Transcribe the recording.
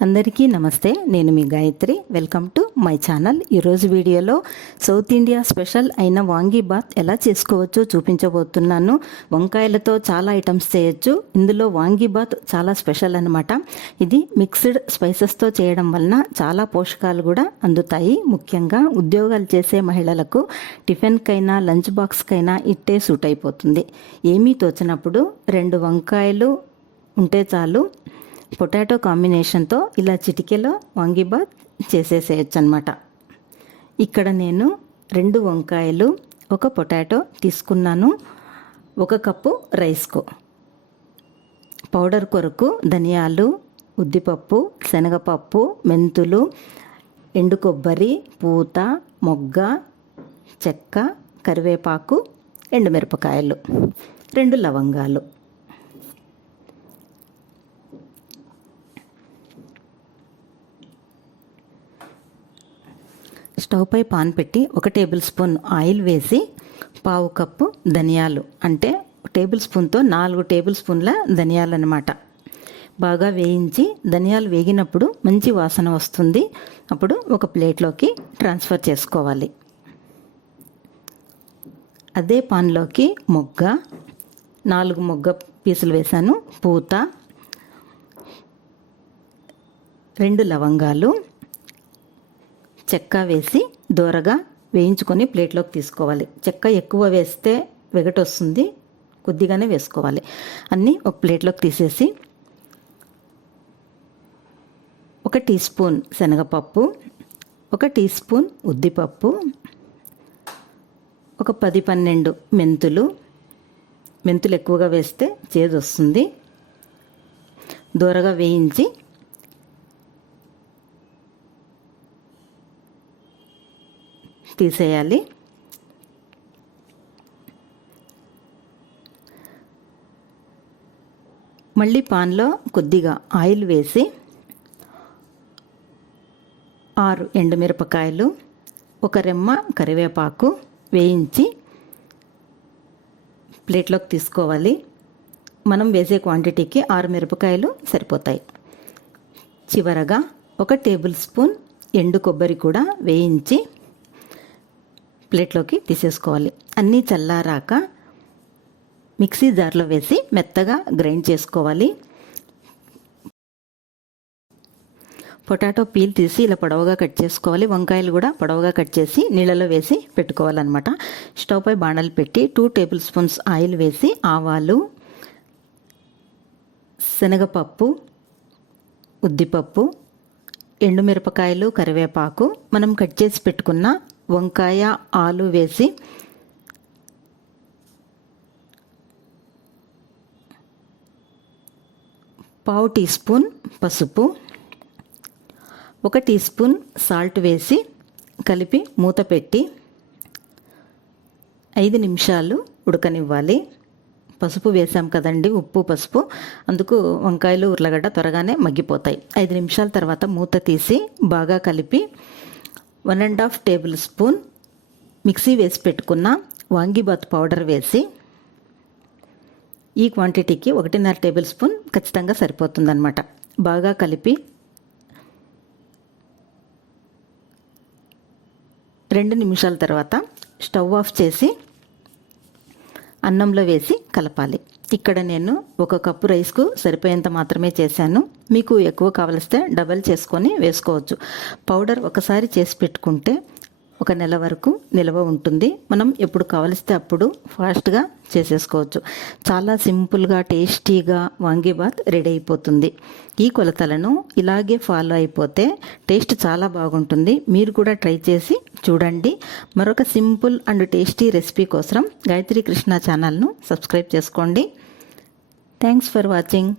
అందరికీ నమస్తే నేను మీ Gayatri. Welcome to my channel ఈరోజు వీడియోలో సౌత్ ఇండియా స్పెషల్ అయిన వాంగీ బాత్ ఎలా చేసుకోవచ్చో చూపించబోతున్నాను. వంకాయలతో చాలా ఐటమ్స్ చేయొచ్చు. ఇందులో వాంగీ బాత్ చాలా స్పెషల్ అనమాట ఇది మిక్స్డ్ స్పైసెస్తో చేయడం వలన చాలా పోషకాలు కూడా అందుతాయి. ముఖ్యంగా ఉద్యోగాలు చేసే మహిళలకు టిఫిన్కైనా లంచ్ బాక్స్కైనా ఇట్టే సూట్ అయిపోతుంది. ఏమీ తోచినప్పుడు రెండు వంకాయలు ఉంటే చాలు. పొటాటో కాంబినేషన్తో ఇలా చిటికెలో వంగిబాత్ చేసేసేయచ్చు అనమాట ఇక్కడ నేను రెండు వంకాయలు ఒక పొటాటో తీసుకున్నాను ఒక కప్పు రైస్కు. పౌడర్ కొరకు ధనియాలు ఉద్దిపప్పు శనగపప్పు మెంతులు ఎండు కొబ్బరి పూత మొగ్గ చెక్క కరివేపాకు ఎండుమిరపకాయలు. రెండు లవంగాలు. స్టవ్ పై పాన్ పెట్టి ఒక టేబుల్ స్పూన్ ఆయిల్ వేసి పావు కప్పు ధనియాలు అంటే టేబుల్ స్పూన్తో నాలుగు టేబుల్ స్పూన్ల ధనియాలు అనమాట బాగా వేయించి ధనియాలు వేగినప్పుడు మంచి వాసన వస్తుంది. అప్పుడు ఒక ప్లేట్లోకి ట్రాన్స్ఫర్ చేసుకోవాలి. అదే పాన్లోకి మొగ్గ నాలుగు మొగ్గ పీసులు వేశాను. పూత రెండు లవంగాలు చెక్క వేసి దూరగా వేయించుకొని ప్లేట్లోకి తీసుకోవాలి. చెక్క ఎక్కువ వేస్తే వెగటొస్తుంది కొద్దిగానే వేసుకోవాలి. అన్నీ ఒక ప్లేట్లోకి తీసేసి ఒక టీ స్పూన్ శనగపప్పు ఒక టీ స్పూన్ ఉద్దిపప్పు ఒక పది పన్నెండు మెంతులు. మెంతులు ఎక్కువగా వేస్తే చేదు వస్తుంది దూరగా వేయించి తీసేయాలి. మళ్ళీ పాన్లో కొద్దిగా ఆయిల్ వేసి ఆరు ఎండుమిరపకాయలు ఒక రెమ్మ కరివేపాకు వేయించి ప్లేట్లోకి తీసుకోవాలి. మనం వేసే క్వాంటిటీకి ఆరు మిరపకాయలు సరిపోతాయి. చివరగా ఒక టేబుల్ స్పూన్ ఎండు కొబ్బరి కూడా వేయించి ప్లేట్లోకి తీసేసుకోవాలి. అన్నీ చల్లారాక మిక్సీ జార్లో వేసి మెత్తగా గ్రైండ్ చేసుకోవాలి. పొటాటో పీల్ తీసి ఇలా పొడవుగా కట్ చేసుకోవాలి. వంకాయలు కూడా పొడవుగా కట్ చేసి నీళ్ళలో వేసి పెట్టుకోవాలన్నమాట. స్టవ్ పై బాణలు పెట్టి టూ టేబుల్ స్పూన్స్ ఆయిల్ వేసి ఆవాలు శనగపప్పు ఉద్దిపప్పు ఎండుమిరపకాయలు కరివేపాకు మనం కట్ చేసి పెట్టుకున్న వంకాయ ఆలు వేసి పావు టీ స్పూన్ పసుపు ఒక టీ స్పూన్ సాల్ట్ వేసి కలిపి మూత పెట్టి ఐదు నిమిషాలు ఉడకనివ్వాలి. పసుపు వేసాం కదండి ఉప్పు పసుపు. అందుకు వంకాయలు ఉర్లగడ్డ త్వరగానే మగ్గిపోతాయి. ఐదు నిమిషాల తర్వాత మూత తీసి బాగా కలిపి one and half tablespoon mixie వేసి పెట్టుకున్న వాంగిబాత్ పౌడర్ వేసి ఈ క్వాంటిటీకి ఒకటిన్నర టేబుల్ స్పూన్ ఖచ్చితంగా సరిపోతుందన్నమాట. బాగా కలిపి రెండు నిమిషాల తర్వాత స్టవ్ ఆఫ్ చేసి అన్నంలో వేసి కలపాలి. ఇక్కడ నేను ఒక కప్పు రైస్కు సరిపోయేంత మాత్రమే చేశాను. మీకు ఎక్కువ కావలిస్తే డబల్ చేసుకొని వేసుకోవచ్చు. పౌడర్ ఒకసారి చేసి పెట్టుకుంటే ఒక నెల వరకు నిల్వ ఉంటుంది. మనం ఎప్పుడు కావలిస్తే అప్పుడు ఫాస్ట్గా చేసేసుకోవచ్చు. చాలా సింపుల్గా టేస్టీగా వాంగీబాత్ రెడీ అయిపోతుంది. ఈ కొలతలను ఇలాగే ఫాలో అయిపోతే టేస్ట్ చాలా బాగుంటుంది. మీరు కూడా ట్రై చేసి చూడండి. మరొక సింపుల్ అండ్ టేస్టీ రెసిపీ కోసం గాయత్రి కృష్ణ ఛానల్ను సబ్స్క్రైబ్ చేసుకోండి. Thanks for watching